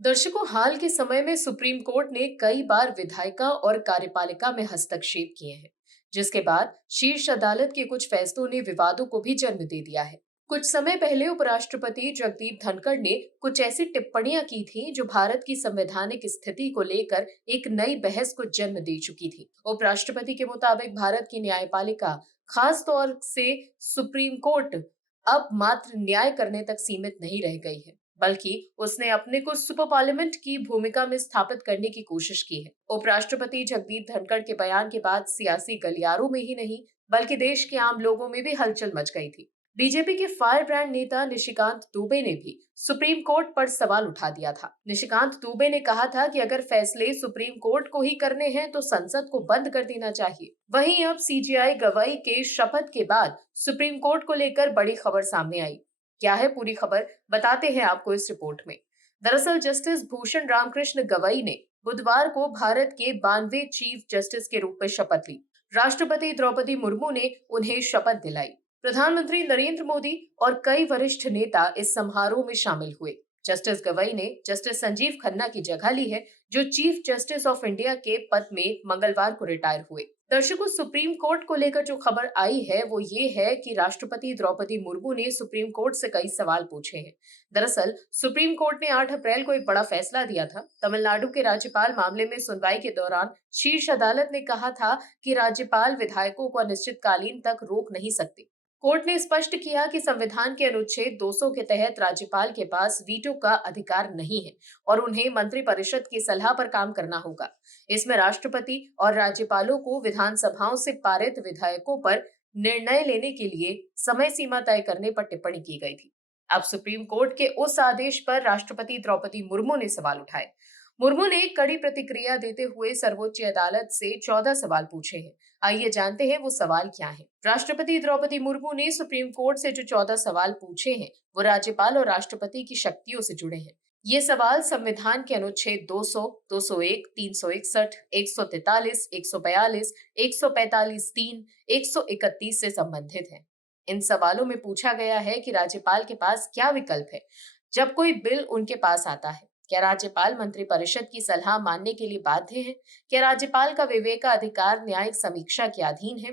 दर्शकों, हाल के समय में सुप्रीम कोर्ट ने कई बार विधायिका और कार्यपालिका में हस्तक्षेप किए हैं, जिसके बाद शीर्ष अदालत के कुछ फैसलों ने विवादों को भी जन्म दे दिया है। कुछ समय पहले उपराष्ट्रपति जगदीप धनखड़ ने कुछ ऐसी टिप्पणियां की थी जो भारत की संवैधानिक स्थिति को लेकर एक नई बहस को जन्म दे चुकी थी। उपराष्ट्रपति के मुताबिक भारत की न्यायपालिका, खास तौर से सुप्रीम कोर्ट, अब मात्र न्याय करने तक सीमित नहीं रह गई है, बल्कि उसने अपने को सुपर पार्लियामेंट की भूमिका में स्थापित करने की कोशिश की है। उपराष्ट्रपति जगदीप धनखड़ के बयान के बाद सियासी गलियारों में ही नहीं, बल्कि देश के आम लोगों में भी हलचल मच गई थी। बीजेपी के फायर ब्रांड नेता निशिकांत दुबे ने भी सुप्रीम कोर्ट पर सवाल उठा दिया था। निशिकांत दुबे ने कहा था कि अगर फैसले सुप्रीम कोर्ट को ही करने हैं तो संसद को बंद कर देना चाहिए। वहीं अब सीजेआई गवाही के शपथ के बाद सुप्रीम कोर्ट को लेकर बड़ी खबर सामने आई। क्या है पूरी खबर, बताते हैं आपको इस रिपोर्ट में। दरअसल जस्टिस भूषण रामकृष्ण गवई ने बुधवार को भारत के 92वें चीफ जस्टिस के रूप में शपथ ली। राष्ट्रपति द्रौपदी मुर्मू ने उन्हें शपथ दिलाई। प्रधानमंत्री नरेंद्र मोदी और कई वरिष्ठ नेता इस समारोह में शामिल हुए। जस्टिस गवई ने जस्टिस संजीव खन्ना की जगह ली है, जो चीफ जस्टिस ऑफ इंडिया के पद में मंगलवार को रिटायर हुए। दर्शकों, सुप्रीम कोर्ट को लेकर जो खबर आई है वो ये है कि राष्ट्रपति द्रौपदी मुर्मू ने सुप्रीम कोर्ट से कई सवाल पूछे हैं। दरअसल सुप्रीम कोर्ट ने 8 अप्रैल को एक बड़ा फैसला दिया था। तमिलनाडु के राज्यपाल मामले में सुनवाई के दौरान शीर्ष अदालत ने कहा था कि राज्यपाल विधायकों को अनिश्चितकालीन तक रोक नहीं सकते। कोर्ट ने स्पष्ट किया कि संविधान के अनुच्छेद 200 के तहत राज्यपाल के पास वीटो का अधिकार नहीं है और उन्हें मंत्रिपरिषद की सलाह पर काम करना होगा। इसमें राष्ट्रपति और राज्यपालों को विधानसभाओं से पारित विधेयकों पर निर्णय लेने के लिए समय सीमा तय करने पर टिप्पणी की गई थी। अब सुप्रीम कोर्ट के उस आदेश पर राष्ट्रपति द्रौपदी मुर्मू ने सवाल उठाए। मुर्मू ने कड़ी प्रतिक्रिया देते हुए सर्वोच्च अदालत से 14 सवाल पूछे हैं। आइए जानते हैं वो सवाल क्या हैं। राष्ट्रपति द्रौपदी मुर्मू ने सुप्रीम कोर्ट से जो 14 सवाल पूछे हैं वो राज्यपाल और राष्ट्रपति की शक्तियों से जुड़े हैं। ये सवाल संविधान के अनुच्छेद 200, 201, 361, 143, 142, 145(3), 131 से संबंधित हैं। इन सवालों में पूछा गया है कि राज्यपाल के पास क्या विकल्प है जब कोई बिल उनके पास आता है। क्या राज्यपाल मंत्रिपरिषद की सलाह मानने के लिए बाध्य है? क्या राज्यपाल का विवेकाधिकार न्यायिक समीक्षा के अधीन है?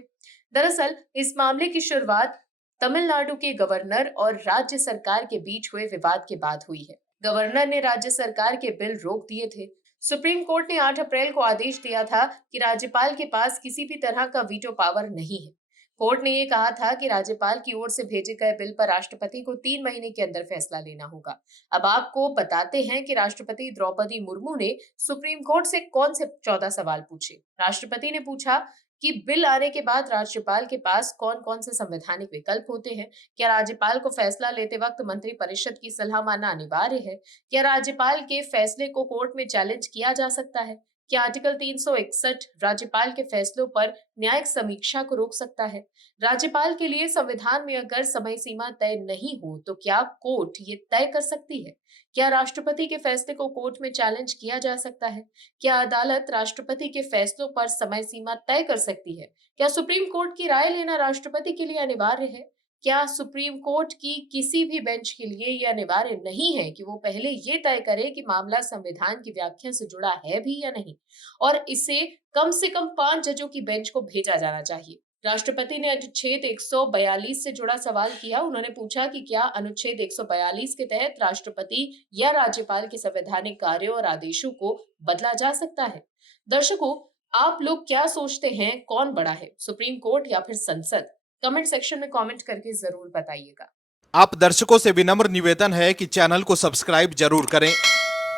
दरअसल इस मामले की शुरुआत तमिलनाडु के गवर्नर और राज्य सरकार के बीच हुए विवाद के बाद हुई है। गवर्नर ने राज्य सरकार के बिल रोक दिए थे। सुप्रीम कोर्ट ने 8 अप्रैल को आदेश दिया था कि राज्यपाल के पास किसी भी तरह का वीटो पावर नहीं है। कोर्ट ने ये कहा था कि राज्यपाल की ओर से भेजे गए बिल पर राष्ट्रपति को 3 महीने के अंदर फैसला लेना होगा। अब आपको बताते हैं कि राष्ट्रपति द्रौपदी मुर्मू ने सुप्रीम कोर्ट से कौन से 14 सवाल पूछे। राष्ट्रपति ने पूछा कि बिल आने के बाद राज्यपाल के पास कौन कौन से संवैधानिक विकल्प होते हैं। क्या राज्यपाल को फैसला लेते वक्त मंत्रिपरिषद की सलाह मानना अनिवार्य है? क्या राज्यपाल के फैसले को कोर्ट में चैलेंज किया जा सकता है? क्या आर्टिकल 361 राज्यपाल के फैसलों पर न्यायिक समीक्षा को रोक सकता है? राज्यपाल के लिए संविधान में अगर समय सीमा तय नहीं हो तो क्या कोर्ट ये तय कर सकती है? क्या राष्ट्रपति के फैसले को कोर्ट में चैलेंज किया जा सकता है? क्या अदालत राष्ट्रपति के फैसलों पर समय सीमा तय कर सकती है? क्या सुप्रीम कोर्ट की राय लेना राष्ट्रपति के लिए अनिवार्य है? क्या सुप्रीम कोर्ट की किसी भी बेंच के लिए यह अनिवार्य नहीं है कि वो पहले ये तय करे कि मामला संविधान की व्याख्या से जुड़ा है भी या नहीं, और इसे कम से कम 5 जजों की बेंच को भेजा जाना चाहिए? राष्ट्रपति ने अनुच्छेद 142 से जुड़ा सवाल किया। उन्होंने पूछा कि क्या अनुच्छेद 142 के तहत राष्ट्रपति या राज्यपाल के संवैधानिक कार्यों और आदेशों को बदला जा सकता है? दर्शकों, आप लोग क्या सोचते हैं, कौन बड़ा है, सुप्रीम कोर्ट या फिर संसद? कमेंट सेक्शन में कमेंट करके जरूर बताइएगा। आप दर्शकों से विनम्र निवेदन है कि चैनल को सब्सक्राइब जरूर करें